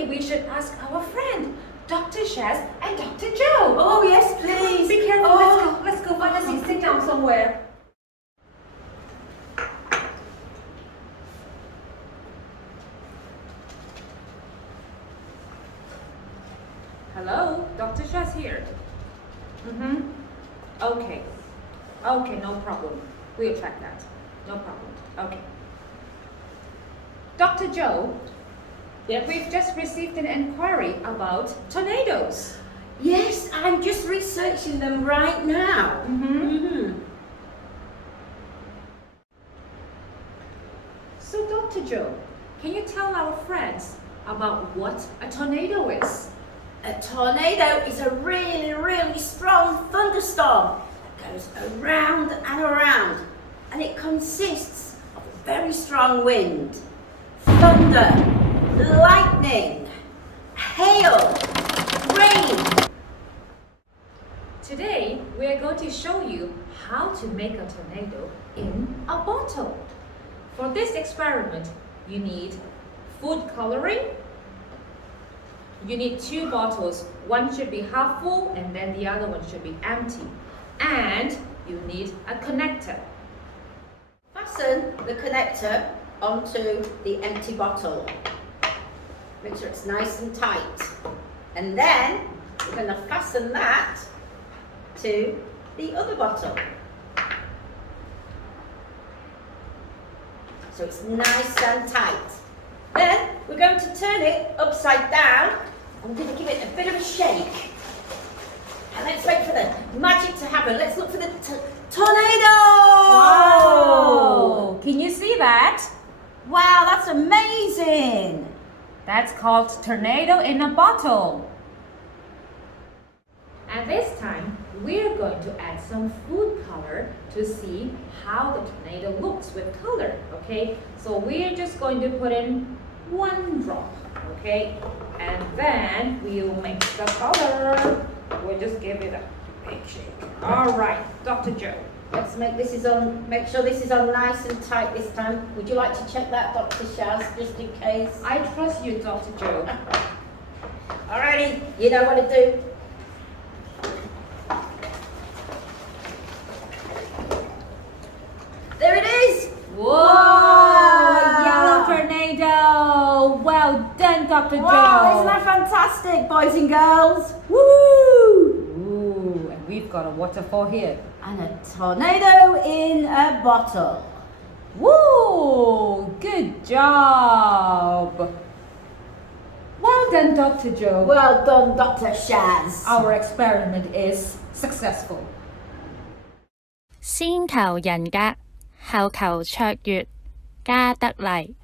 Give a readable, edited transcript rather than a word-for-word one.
maybe we should ask our friend, Dr. Shaz and Dr. Jo. Oh, yes, please. Be careful. Oh. Let's go find a seat. Sit down somewhere. Hello, Dr. Shaz here. Okay. Okay, no problem. We'll check that. No problem. Okay. Dr. Jo, we've just received an inquiry about tornadoes. Yes, I'm just researching them right now. So, Dr. Jo, can you tell our friends about what a tornado is? A tornado is a really, really strong thunderstorm that goes around and around, and it consists of a very strong wind, thunder, lightning, hail, rain. Today, we are going to show you how to make a tornado in a bottle. For this experiment, you need food coloring. You need 2 bottles. One should be half full and then the other one should be empty. And you need a connector. Fasten the connector onto the empty bottle. Make sure it's nice and tight. And then we're going to fasten that to the other bottle. So it's nice and tight. Then we're going to turn it upside down. I'm going to give it a bit of a shake. And let's wait for the magic to happen. Let's look for the tornado! Wow! Can you see that? Wow, that's amazing! That's called tornado in a bottle. And this time, we're going to add some food color to see how the tornado looks with color, okay? So we're just going to put in 1 drop, okay? And then we'll mix the color. We'll just give it a big shake. All right, Dr. Jo. Let's make sure this is on nice and tight this time. Would you like to check that, Dr. Shaz, just in case? I trust you, Dr. Jo. Alrighty, you know what to do. There it is! Whoa! A yellow tornado! Well done, Dr. Jo. Wow, isn't that fantastic, boys and girls? Woo! Ooh, and we've got a waterfall here. And a tornado in a bottle. Woo! Good job! Well done, Dr. Jo. Well done, Dr. Shaz. Our experiment is successful. 先求人格，後求卓越，加得嚟。